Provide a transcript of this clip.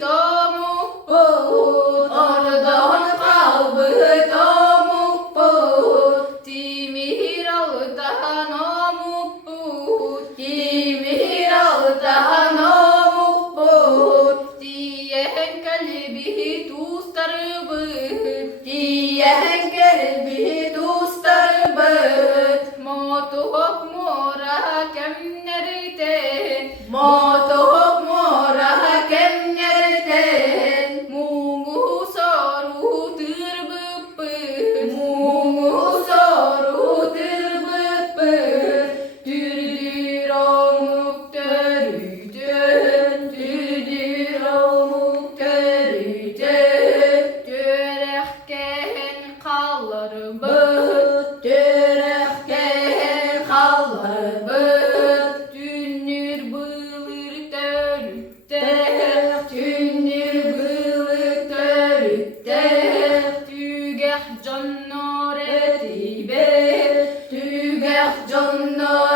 tomuk oradan kalbı tomuk timir aldan omuk timir aldan omuk diyen kalbi tustar bıt diyen kalbi tustar bıt motok mora kem nerede motok mora kem nerede mungu soru tırbıp mungu soru tırbıp dürdür omuk dörüdün dürdür omuk dörüdün dörehken kallar bıt dörehken kallar bıt dünür bılır dörütte dünür bılır dörütte tügeh cannar etibe tügeh cannar